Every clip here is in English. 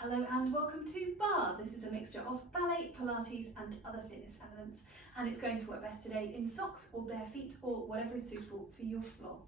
Hello and welcome to Barre. This is a mixture of ballet, Pilates and other fitness elements, and it's going to work best today in socks or bare feet or whatever is suitable for your floor.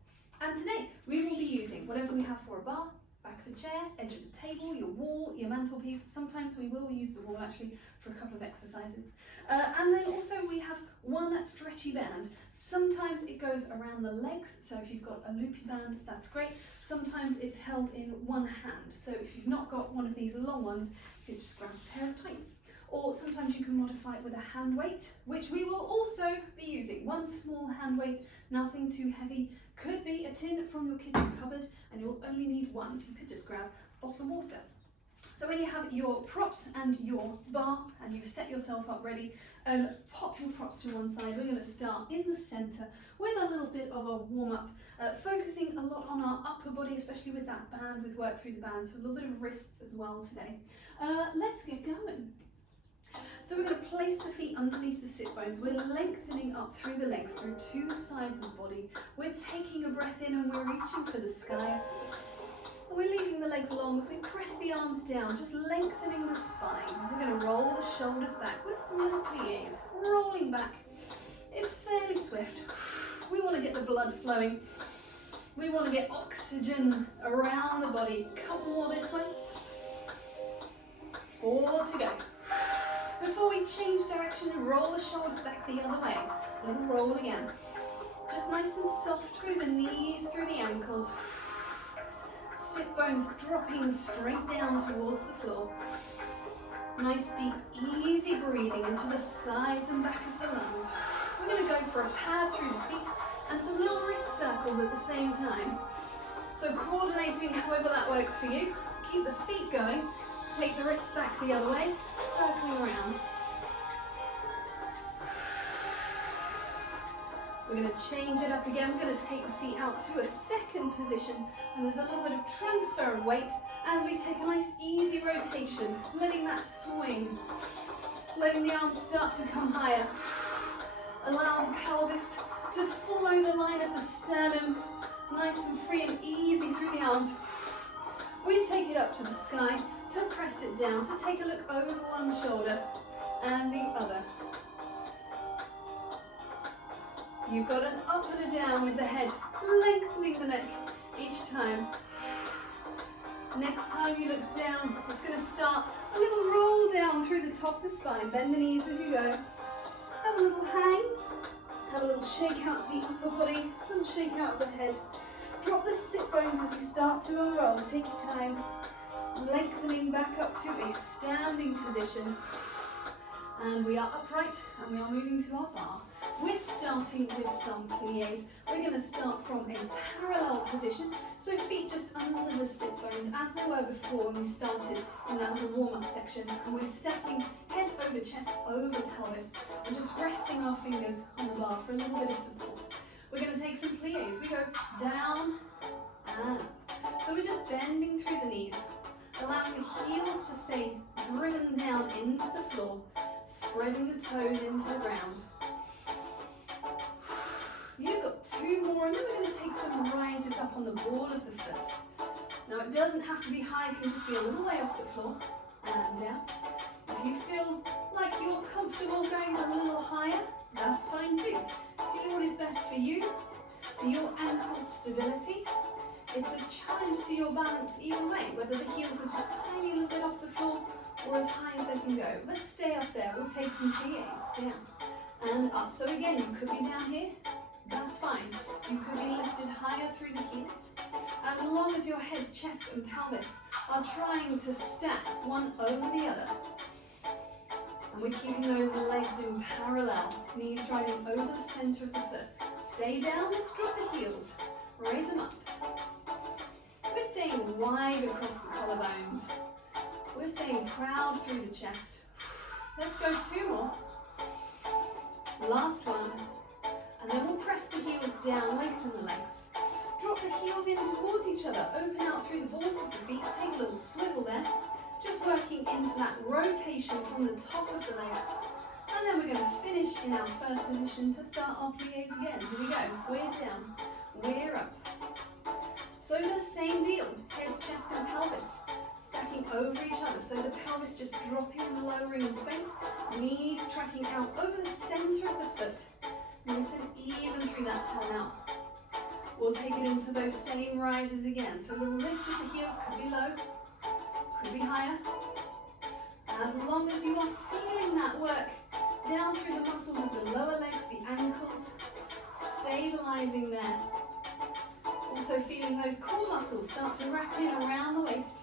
And today we will be using whatever we have for a bar, back of the chair, edge of the table, your wall, your mantelpiece. Sometimes we will use the wall actually for a couple of exercises. And then also we have one stretchy band. Sometimes it goes around the legs, so if you've got a loopy band, that's great. Sometimes it's held in one hand, so if you've not got one of these long ones, you can just grab a pair of tights. Or sometimes you can modify it with a hand weight, which we will also be using. One small hand weight, nothing too heavy. Could be a tin from your kitchen cupboard, and you'll only need one, so you could just grab a bottle of water. So when you have your props and your bar, and you've set yourself up ready, pop your props to one side. We're going to start in the centre with a little bit of a warm-up, focusing a lot on our upper body, especially with that band, with work through the band, so a little bit of wrists as well today. Let's get going. So we're going to place the feet underneath the sit bones. We're lengthening up through the legs, through two sides of the body. We're taking a breath in and we're reaching for the sky. And we're leaving the legs long as we press the arms down, just lengthening the spine. We're going to roll the shoulders back with some little pliés, rolling back. It's fairly swift. We want to get the blood flowing. We want to get oxygen around the body. Couple more this way. 4 to go. Before we change direction, roll the shoulders back the other way. A little roll again. Just nice and soft through the knees, through the ankles. Sit bones dropping straight down towards the floor. Nice deep, easy breathing into the sides and back of the lungs. We're going to go for a pad through the feet and some little wrist circles at the same time. So coordinating however that works for you. Keep the feet going. Take the wrists back the other way, circling around. We're going to change it up again. We're going to take the feet out to a second position, and there's a little bit of transfer of weight as we take a nice easy rotation, letting that swing, letting the arms start to come higher. Allow the pelvis to follow the line of the sternum, nice and free and easy through the arms. We take it up to the sky, to press it down, to take a look over one shoulder and the other. You've got an up and a down with the head, lengthening the neck each time. Next time you look down, it's going to start a little roll down through the top of the spine. Bend the knees as you go. Have a little hang, have a little shake out of the upper body, a little shake out of the head. Drop the sit bones as you start to unroll. Take your time. Lengthening back up to a standing position. And we are upright and we are moving to our bar. We're starting with some pliés. We're going to start from a parallel position. So feet just under the sit bones as they were before when we started in that little warm-up section. And we're stacking head over chest over pelvis and just resting our fingers on the bar for a little bit of support. We're going to take some pliés. We go down and up. So we're just bending through the knees, allowing the heels to stay driven down into the floor, spreading the toes into the ground. You've got 2 more, and then we're going to take some rises up on the ball of the foot. Now it doesn't have to be high, it can just be a little way off the floor and down. If you feel like you're comfortable going a little higher, that's fine too. See what is best for you, for your ankle stability. It's a challenge to your balance either way, whether the heels are just a tiny little bit off the floor or as high as they can go. Let's stay up there. We'll take some pliés down and up. So again, you could be down here. That's fine. You could be lifted higher through the heels. As long as your head, chest and pelvis are trying to stack one over the other. And we're keeping those legs in parallel, knees driving over the centre of the foot. Stay down, let's drop the heels, raise them up. We're staying wide across the collarbones. We're staying proud through the chest. Let's go 2 more. Last one. And then we'll press the heels down, lengthen the legs. Drop the heels in towards each other, open out through the balls of the feet, take a little swivel there. Just working into that rotation from the top of the leg. And then we're going to finish in our first position to start our pliés again. Here we go. We're down, we're up. So the same deal, head, chest and pelvis. Stack tracking over each other, so the pelvis just dropping and lowering in space, knees tracking out over the center of the foot, nice and even through that turn out. We'll take it into those same rises again, so the lift of the heels could be low, could be higher. As long as you are feeling that work down through the muscles of the lower legs, the ankles, stabilizing there. Also feeling those core muscles start to wrap in around the waist,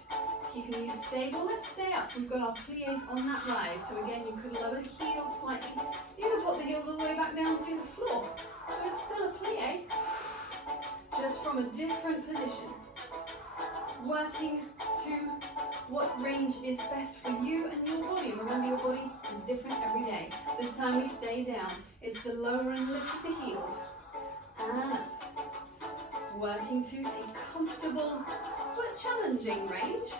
keeping you stable. Let's stay up. We've got our pliés on that rise. So again, you could lower the heels slightly. You could put the heels all the way back down to the floor. So it's still a plié, just from a different position. Working to what range is best for you and your body. Remember, your body is different every day. This time we stay down. It's the lower and lift of the heels. And up. Working to a comfortable but challenging range.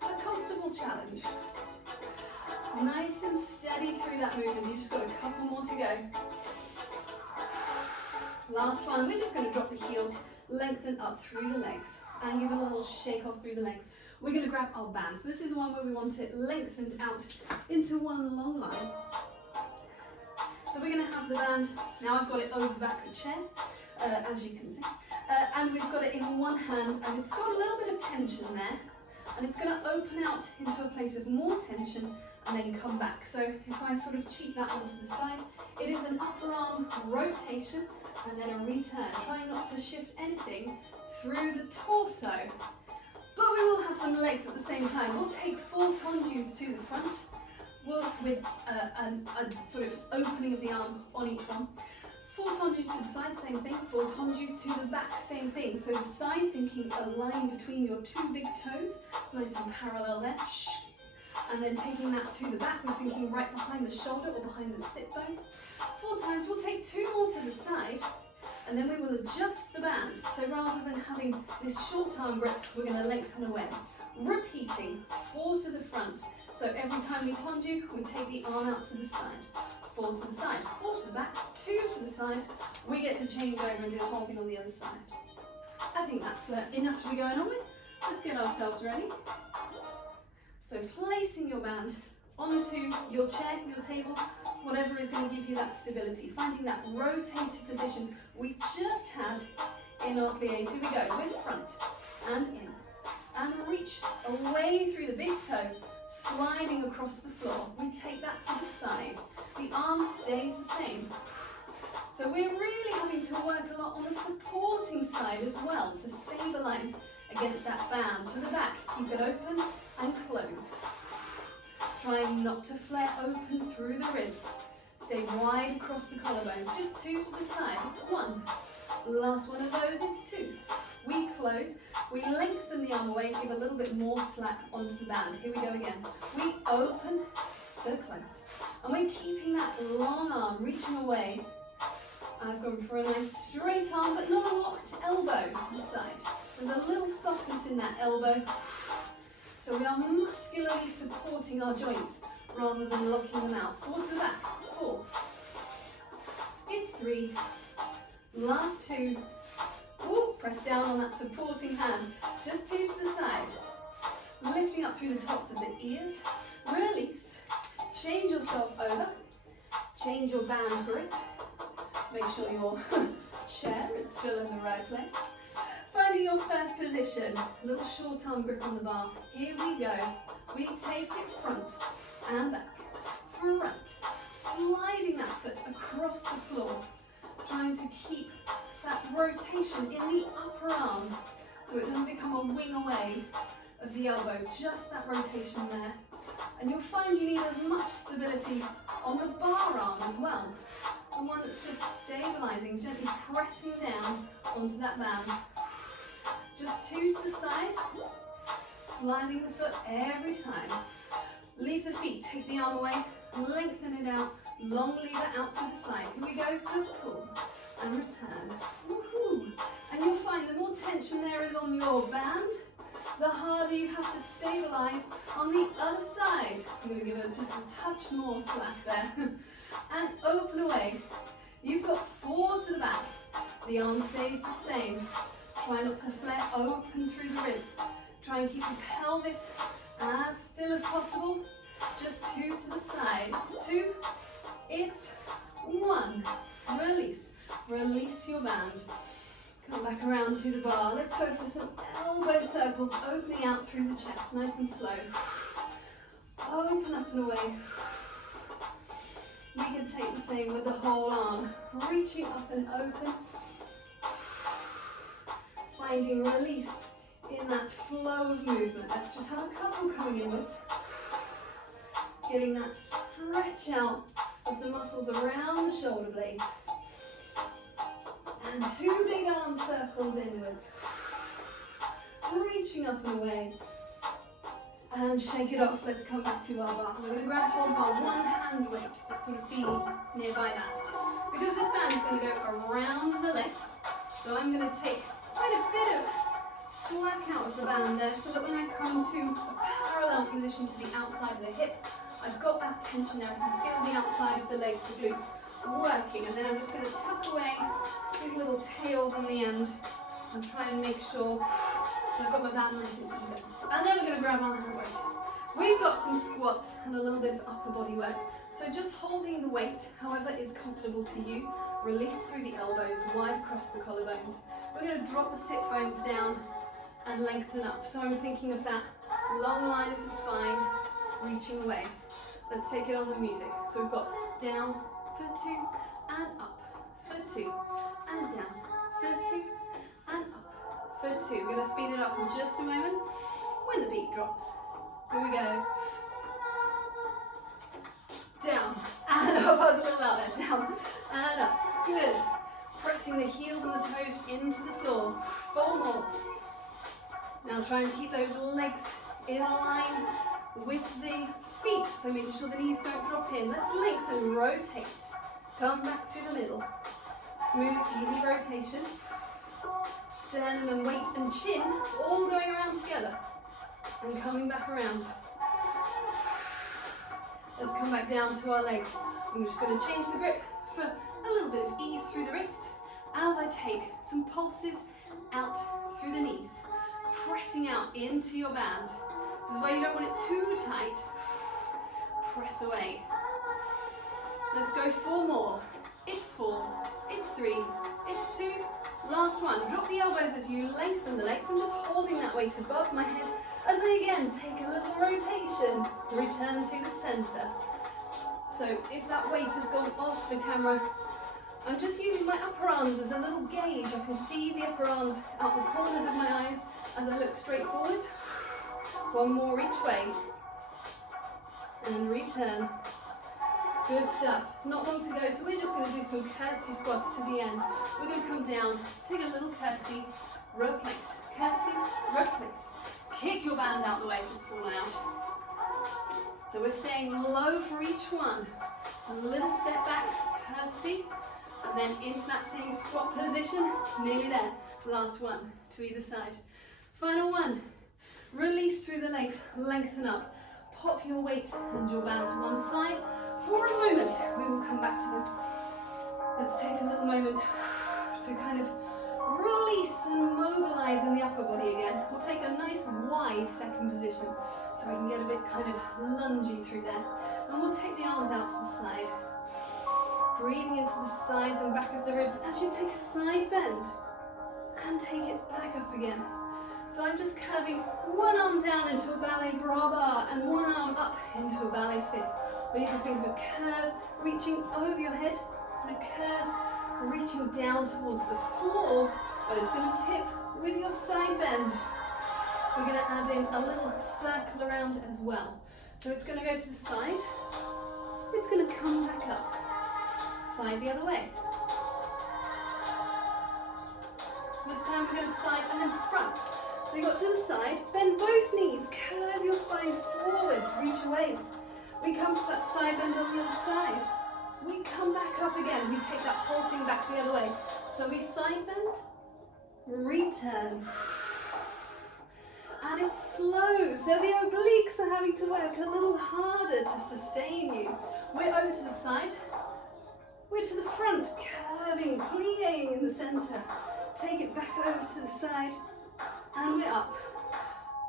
A comfortable challenge. Nice and steady through that movement. You've just got a couple more to go. Last one. We're just going to drop the heels, lengthen up through the legs, and give a little shake off through the legs. We're going to grab our band. So this is one where we want it lengthened out into one long line. So we're going to have the band, now I've got it over the back of the chair, as you can see. And we've got it in one hand, and it's got a little bit of tension there. And it's going to open out into a place of more tension and then come back. So if I sort of cheat that onto the side, it is an upper arm rotation and then a return. Try not to shift anything through the torso. But we will have some legs at the same time. We'll take 4 tendus to the front, with a sort of opening of the arm on each one. 4 tendus to the side, same thing. 4 tendus to the back, same thing. So the side thinking a line between your 2 big toes, nice and parallel there. And then taking that to the back, we're thinking right behind the shoulder or behind the sit bone. 4 times, we'll take 2 more to the side, and then we will adjust the band. So rather than having this short arm grip, we're going to lengthen away. Repeating 4 to the front. So every time we tendu, we take the arm out to the side. 4 to the side, 4 to the back, 2 to the side. We get to change over and do the whole thing on the other side. I think that's enough to be going on with. Let's get ourselves ready. So placing your band onto your chair, your table, whatever is going to give you that stability. Finding that rotated position we just had in our pliés. Here we go, with front and in. And reach away through the big toe, sliding across the floor. We take that to the side. The arm stays the same. So we're really having to work a lot on the supporting side as well to stabilize against that band. To the back, keep it open and close. Trying not to flare open through the ribs. Stay wide across the collarbones. Just 2 to the side. It's 1. Last one of those, it's 2. We close. We lengthen the arm away, give a little bit more slack onto the band. Here we go again. We open to close. And we're keeping that long arm reaching away. I've gone for a nice straight arm, but not a locked elbow to the side. There's a little softness in that elbow. So we are muscularly supporting our joints rather than locking them out. 4 to the back, 4. It's 3. Last 2. Ooh, press down on that supporting hand. Just 2 to the side. Lifting up through the tops of the ears. Release. Change yourself over. Change your band grip. Make sure your chair is still in the right place. Finding your first position. A little short arm grip on the bar. Here we go. We take it front and back. Front. Sliding that foot across the floor. Trying to keep that rotation in the upper arm so it doesn't become a wing away of the elbow. Just that rotation there. And you'll find you need as much stability on the bar arm as well. The one that's just stabilizing, gently pressing down onto that band. Just 2 to the side, sliding the foot every time. Leave the feet, take the arm away, lengthen it out, long lever out to the side. Here we go to pull and return. Woohoo! And you'll find the more tension there is on your band, the harder you have to stabilize on the other side. I'm going to give it just a touch more slack there. And open away. You've got 4 to the back. The arm stays the same. Try not to flare open through the ribs. Try and keep your pelvis as still as possible. Just 2 to the side. It's 2, it's 1. Release. Release your band. Come back around to the bar. Let's go for some elbow circles, opening out through the chest, nice and slow. Open up and away. We can take the same with the whole arm. Reaching up and open. Finding release in that flow of movement. Let's just have a couple coming inwards. Getting that stretch out of the muscles around the shoulder blades. And 2 big arm circles inwards. Reaching up and away. And shake it off. Let's come back to our bar. We're going to grab hold of our one hand weight. Let's sort of be nearby that. Because this band is going to go around the legs. So I'm going to take quite a bit of slack out of the band there so that when I come to a parallel position to the outside of the hip, I've got that tension there. I can feel the outside of the legs, the glutes, working. And then I'm just going to tuck away these little tails on the end and try and make sure I've got my band nice and even. And then we're going to grab our hand weight. We've got some squats and a little bit of upper body work. So just holding the weight, however is comfortable to you. Release through the elbows, wide across the collarbones. We're going to drop the sit bones down and lengthen up. So I'm thinking of that long line of the spine, reaching away. Let's take it on the music. So we've got down for 2 and up for 2 and down for 2 and up for 2. We're going to speed it up in just a moment when the beat drops. Here we go. Down and up. I was a little out there. Down and up. Good. Pressing the heels and the toes into the floor. 4 more. Now try and keep those legs in line with the feet. So making sure the knees don't drop in. Let's lengthen, rotate. Come back to the middle. Smooth, easy rotation. Sternum and weight and chin all going around together. And coming back around. Let's come back down to our legs. I'm just going to change the grip for a little bit of ease through the wrist as I take some pulses out through the knees. Pressing out into your band. This is why you don't want it too tight. Press away. Let's go 4 more. It's 4, it's 3, it's 2. Last one. Drop the elbows as you lengthen the legs. I'm just holding that weight above my head as I again take a little rotation. Return to the center. So if that weight has gone off the camera, I'm just using my upper arms as a little gauge. I can see the upper arms out the corners of my eyes as I look straight forward. 1 more each way. And return. Good stuff. Not long to go, so we're just going to do some curtsy squats to the end. We're going to come down, take a little curtsy, replace. Curtsy, replace. Kick your band out the way if it's fallen out. So we're staying low for each one. A little step back, curtsy, and then into that same squat position. Nearly there. Last one to either side. Final one. Release through the legs, lengthen up. Pop your weight and your band to one side. For a moment, we will come back to them. Let's take a little moment to kind of release and mobilize in the upper body again. We'll take a nice wide second position so we can get a bit kind of lungy through there. And we'll take the arms out to the side. Breathing into the sides and back of the ribs as you take a side bend and take it back up again. So I'm just curving one arm down into a ballet bra bar and one arm up into a ballet fifth. Or you can think of a curve reaching over your head and a curve reaching down towards the floor, but it's going to tip with your side bend. We're going to add in a little circle around as well. So it's going to go to the side, it's going to come back up, side the other way. This time we're going to side and then front. So you got to the side, bend both knees, curve your spine forwards, reach away. We come to that side bend on the other side. We come back up again. We take that whole thing back the other way. So we side bend, return. And it's slow. So the obliques are having to work a little harder to sustain you. We're over to the side. We're to the front, curving, plying in the center. Take it back over to the side. And we're up.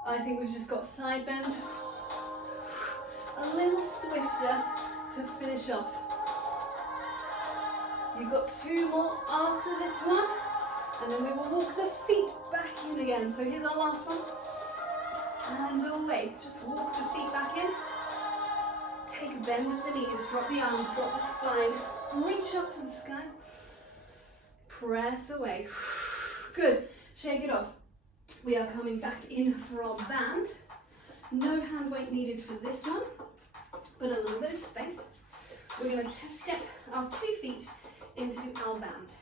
I think we've just got side bends. A little swifter to finish off. You've got 2 more after this one, and then we will walk the feet back in again. So here's our last one. And away. Just walk the feet back in. Take a bend of the knees, drop the arms, drop the spine. Reach up to the sky. Press away. Good. Shake it off. We are coming back in from band. No hand weight needed for this one, but a little bit of space. We're going to step our 2 feet into our band.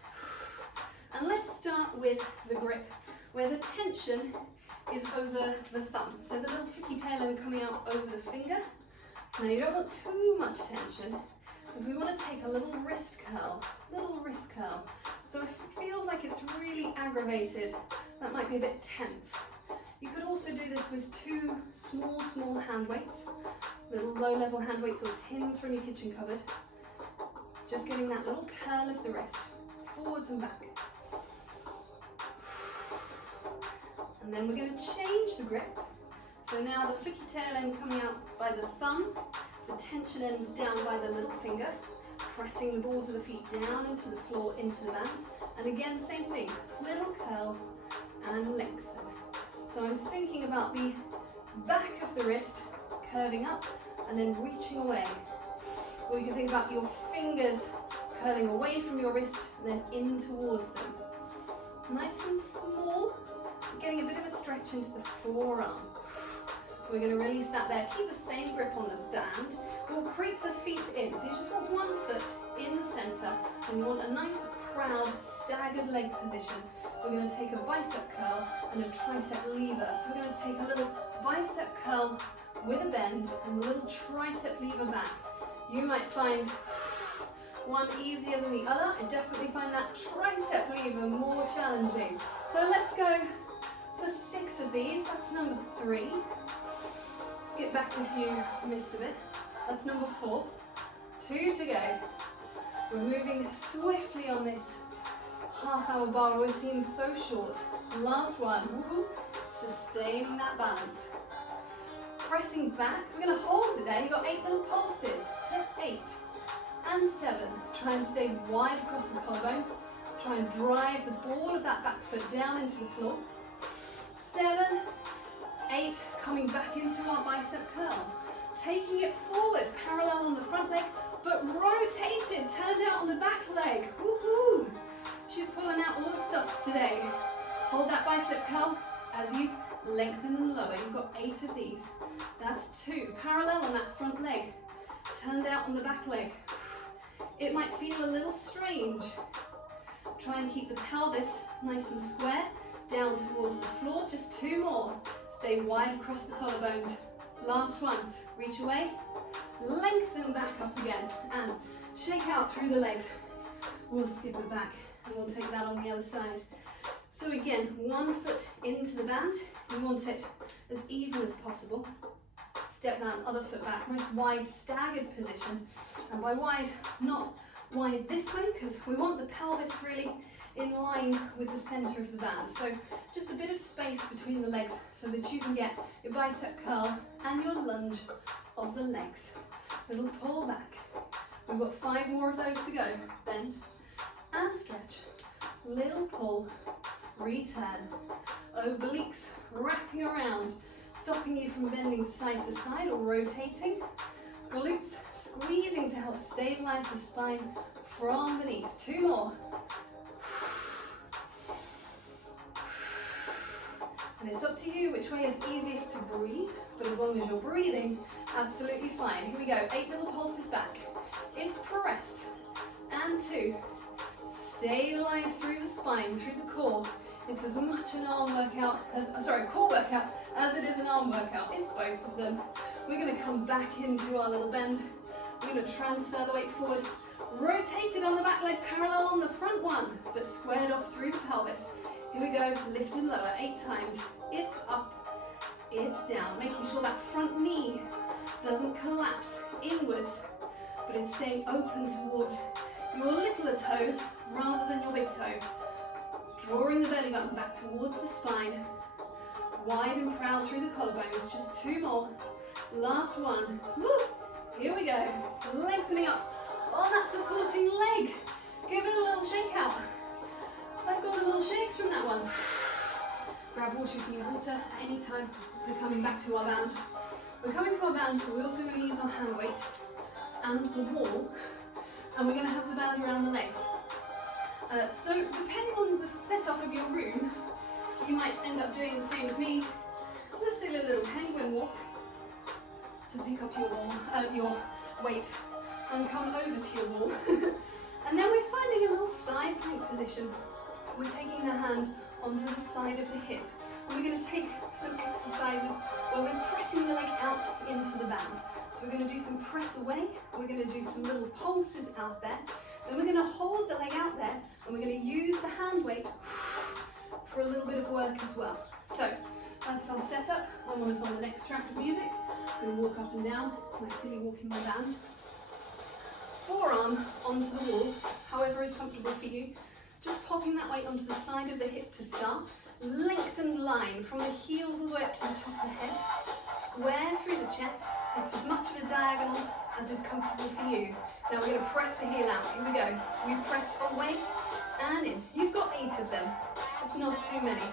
And let's start with the grip, where the tension is over the thumb. So the little flicky tail end coming out over the finger. Now you don't want too much tension, because we want to take a little wrist curl, So if it feels like it's really aggravated, that might be a bit tense. You could also do this with 2 small hand weights, little low-level hand weights or tins from your kitchen cupboard. Just getting that little curl of the wrist, forwards and back. And then we're going to change the grip. So now the flicky tail end coming out by the thumb, the tension end down by the little finger, pressing the balls of the feet down into the floor, into the band. And again, same thing, little curl and lengthen. So I'm thinking about the back of the wrist curving up and then reaching away. Or you can think about your fingers curling away from your wrist and then in towards them. Nice and small, getting a bit of a stretch into the forearm. We're going to release that there. Keep the same grip on the band. We'll creep the feet in. So you just want 1 foot in the center and you want a nice, proud, staggered leg position. We're going to take a bicep curl and a tricep lever. So we're going to take a little bicep curl with a bend and a little tricep lever back. You might find one easier than the other. I definitely find that tricep lever more challenging. So let's go for 6 of these. That's number 3. Skip back if you missed a bit. That's number 4. 2 to go. We're moving swiftly on this half-hour bar. Always seems so short. Last one. Woo-hoo. Sustaining that balance. Pressing back. We're going to hold it there. You've got 8 little pulses. 8 and 7. Try and stay wide across the collarbones. Try and drive the ball of that back foot down into the floor. 7, 8, coming back into our bicep curl. Taking it forward, parallel on the front leg, but rotated, turned out on the back leg. Woohoo! She's pulling out all the stops today. Hold that bicep curl as you lengthen and lower. You've got 8 of these. That's 2. Parallel on that front leg, turned out on the back leg. It might feel a little strange. Try and keep the pelvis nice and square, down towards the floor. Just 2 more. Stay wide across the collarbones. Last one. Reach away, lengthen back up again, and shake out through the legs. We'll skip it back, and we'll take that on the other side. So again, 1 foot into the band. You want it as even as possible. Step that other foot back, nice wide staggered position. And by wide, not wide this way, because we want the pelvis really in line with the center of the band. So just a bit of space between the legs so that you can get your bicep curl and your lunge of the legs. Little pull back. We've got 5 more of those to go. Bend and stretch. Little pull, return. Obliques wrapping around, stopping you from bending side to side or rotating. Glutes squeezing to help stabilize the spine from beneath. 2 more. And it's up to you which way is easiest to breathe, but as long as you're breathing, absolutely fine. Here we go, 8 little pulses back. It's press, and 2. Stabilize through the spine, through the core. It's as much an arm workout as, core workout as it is an arm workout. It's both of them. We're gonna come back into our little bend. We're gonna transfer the weight forward, rotated on the back leg, parallel on the front one, but squared off through the pelvis. Here we go, lift and lower, 8 times. It's up, it's down, making sure that front knee doesn't collapse inwards, but it's staying open towards your littler toes rather than your big toe. Drawing the belly button back towards the spine, wide and proud through the collarbones. Just 2 more. Last one. Woo. Here we go. Lengthening up on that supporting leg. Give it a little shake out. I've got a little shakes from that one. Grab water if you need water at any time. We're coming back to our band. We're coming to our band, but we're also going to use our hand weight and the wall, and we're going to have the band around the legs. So depending on the setup of your room, you might end up doing the same as me. Just do a little penguin walk to pick up your weight and come over to your wall. And then we're finding a little side plank position. We're taking the hand onto the side of the hip. And we're going to take some exercises where we're pressing the leg out into the band. So we're going to do some press away, we're going to do some little pulses out there, then we're going to hold the leg out there, and we're going to use the hand weight for a little bit of work as well. So that's our setup. I want us on the next track of music. I'm going to walk up and down, my silly walk in my band. Forearm onto the wall, however is comfortable for you. Just popping that weight onto the side of the hip to start. Lengthened line from the heels all the way up to the top of the head. Square through the chest. It's as much of a diagonal as is comfortable for you. Now we're going to press the heel out. Here we go. We press away and in. You've got 8 of them. It's not too many.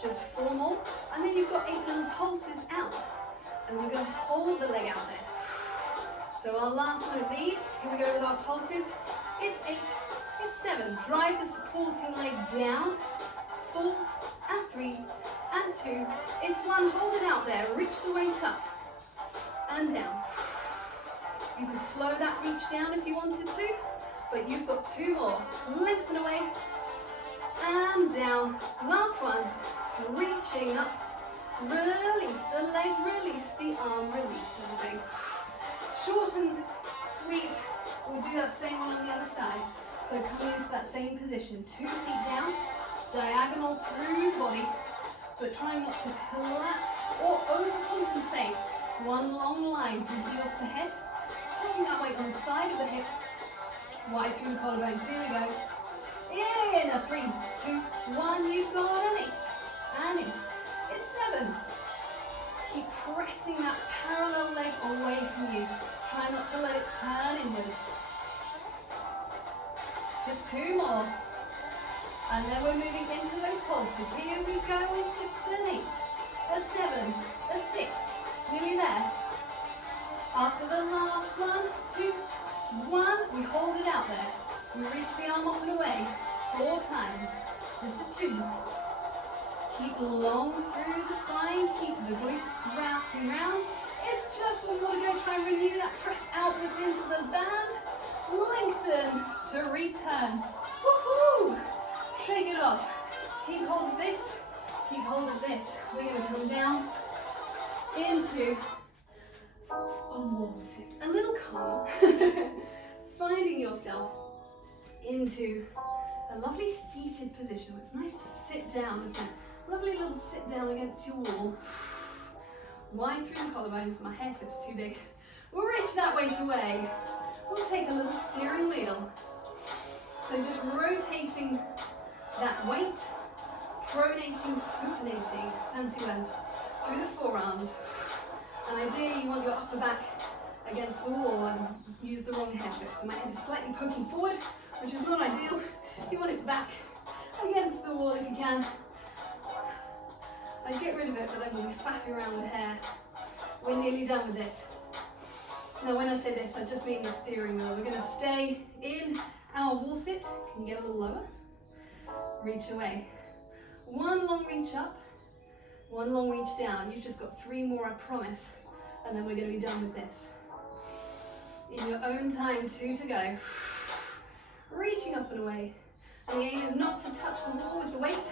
Just 4 more. And then you've got 8 little pulses out. And we're going to hold the leg out there. So our last one of these, here we go with our pulses. It's 8, it's 7. Drive the supporting leg down. 4 and 3 and 2. It's 1. Hold it out there. Reach the weight up and down. You can slow that reach down if you wanted to, but you've got 2 more. Lengthen away and down. Last one. Reaching up. Release the leg. Release the arm. Release everything. Short and sweet. We'll do that same one on the other side. So coming into that same position, 2 feet down, diagonal through your body, but trying not to collapse or overcompensate. 1 long line from heels to head, holding that weight on the side of the hip, wide through the collarbones. Here we go. In a 3, 2, 1. You've got an 8, and in. It's 7. Keep pressing that parallel leg away from you. Try not to let it turn inwards. Just 2 more. And then we're moving into those pulses. Here we go. It's just an 8, a 7, a 6. Nearly there. After the last 1, 2, 1, we hold it out there. We reach the arm up and away 4 times. This is 2 more. Keep long through the spine, keep the glutes wrapping round. It's just we want to go try and renew that press outwards into the band. Lengthen to return. Woohoo! Shake it off. Keep hold of this, keep hold of this. We're going to come down into a wall sit. A little calmer. Finding yourself into a lovely seated position. It's nice to sit down, isn't it? Lovely little sit down against your wall. Wide through the collarbones. My hair clip's too big. We'll reach that weight away. We'll take a little steering wheel. So just rotating that weight, pronating, supinating, fancy words, through the forearms. And ideally you want your upper back against the wall and use the wrong hair flip. So my head is slightly poking forward, which is not ideal. You want it back against the wall if you can. I get rid of it, but then we'll be faffing around with hair. We're nearly done with this. Now when I say this, I just mean the steering wheel. We're going to stay in our wall sit. Can you get a little lower? Reach away. 1 long reach up, 1 long reach down. You've just got 3 more, I promise. And then we're going to be done with this. In your own time, 2 to go. Reaching up and away. And the aim is not to touch the wall with the weight.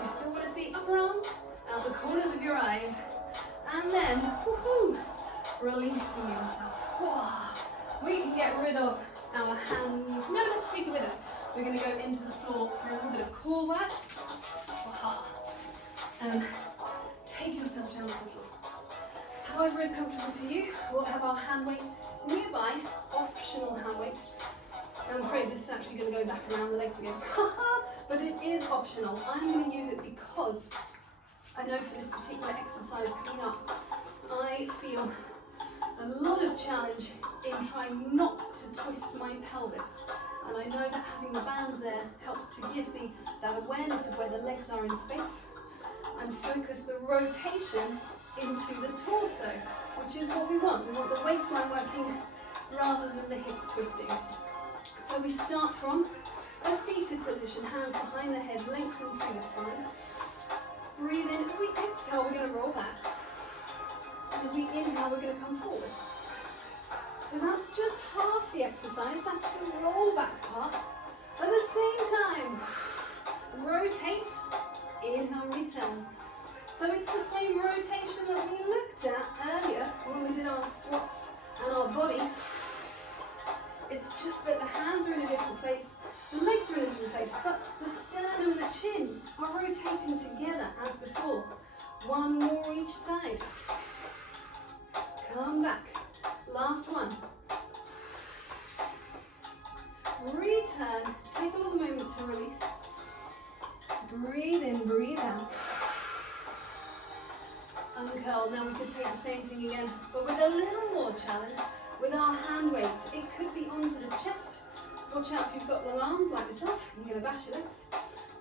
You still want to see upper arms out the corners of your eyes. And then, woohoo, releasing yourself. We can get rid of our hands. No, let's take it with us. We're going to go into the floor for a little bit of core work. And take yourself down to the floor. However is comfortable to you. We'll have our hand weight nearby, optional hand weight. I'm afraid this is actually going to go back around the legs again. but it is optional. I'm going to use it because I know for this particular exercise coming up, I feel a lot of challenge in trying not to twist my pelvis. And I know that having the band there helps to give me that awareness of where the legs are in space and focus the rotation into the torso, which is what we want. We want the waistline working rather than the hips twisting. So we start from a seated position, hands behind the head, lengthen through the spine. Breathe in. As we exhale, we're going to roll back. As we inhale, we're going to come forward. So that's just half the exercise. That's the roll back part. At the same time, rotate, inhale, return. So it's the same rotation that we looked at earlier when we did our squats and our body. It's just that the hands are in a different place, the legs are in a different place, but the sternum and the chin are rotating together as before. One more each side. Come back. Last one. Return. Take a little moment to release. Breathe in, breathe out. Uncurl. Now we could take the same thing again, but with a little more challenge. With our hand weight, it could be onto the chest. Watch out if you've got long arms like myself, you're going to bash your legs.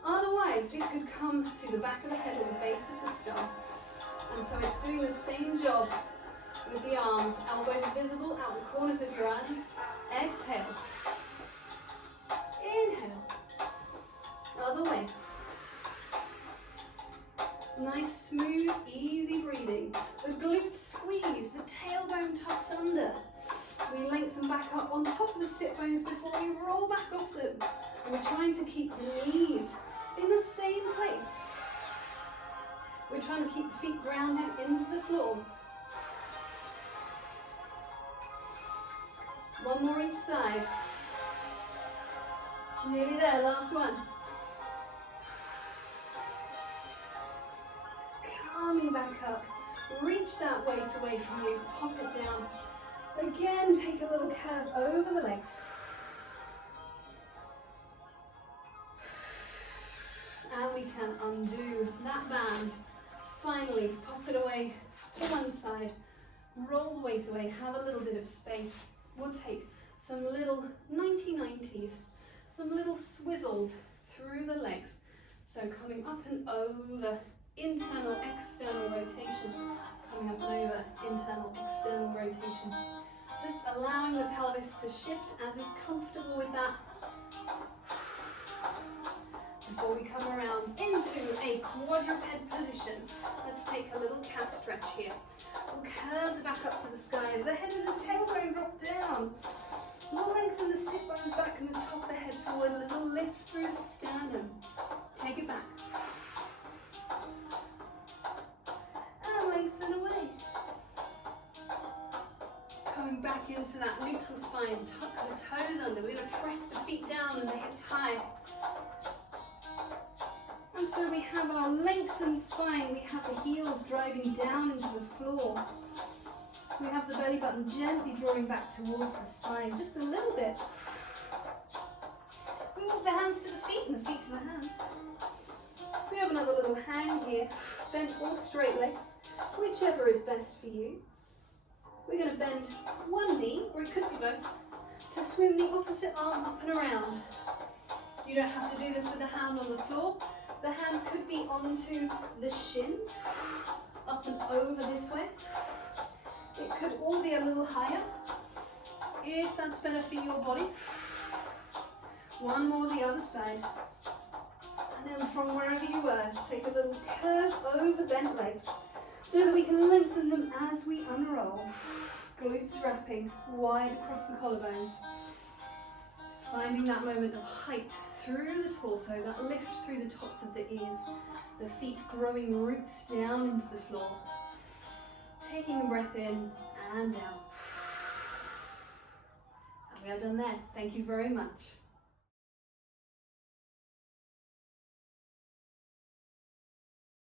Otherwise, it could come to the back of the head or the base of the skull. And so it's doing the same job with the arms. Elbows visible out the corners of your eyes. Exhale. Inhale. Other way. Nice, smooth, easy breathing. The glutes squeeze, the tailbone tucks under. We lengthen back up on top of the sit bones before we roll back off them. And we're trying to keep the knees in the same place. We're trying to keep the feet grounded into the floor. One more each side. Nearly there, last one. Coming back up. Reach that weight away from you. Pop it down. Again, take a little curve over the legs. And we can undo that band. Finally, pop it away to one side. Roll the weight away. Have a little bit of space. We'll take some little 90-90s, some little swizzles through the legs. So coming up and over, internal, external rotation. Coming up and over, internal, external rotation. Just allowing the pelvis to shift as is comfortable with that. Before we come around into a quadruped position, let's take a little cat stretch here. We'll curve the back up to the sky as the head and the tailbone drop down. We'll lengthen the sit bones back and the top of the head forward. A little lift through the sternum. Take it back. And lengthen away. Coming back into that neutral spine. Tuck the toes under. We're going to press the feet down and the hips high. And so we have our lengthened spine, we have the heels driving down into the floor. We have the belly button gently drawing back towards the spine, just a little bit. We walk the hands to the feet and the feet to the hands. We have another little hang here, bent or straight legs, whichever is best for you. We're going to bend one knee, or it could be both, to swim the opposite arm up and around. You don't have to do this with a hand on the floor. The hand could be onto the shins, up and over this way. It could all be a little higher, if that's better for your body. One more the other side. And then from wherever you were, take a little curve over bent legs, so that we can lengthen them as we unroll. Glutes wrapping wide across the collarbones. Finding that moment of height through the torso, that lift through the tops of the ears, the feet growing roots down into the floor. Taking a breath in and out. And we are done there. Thank you very much.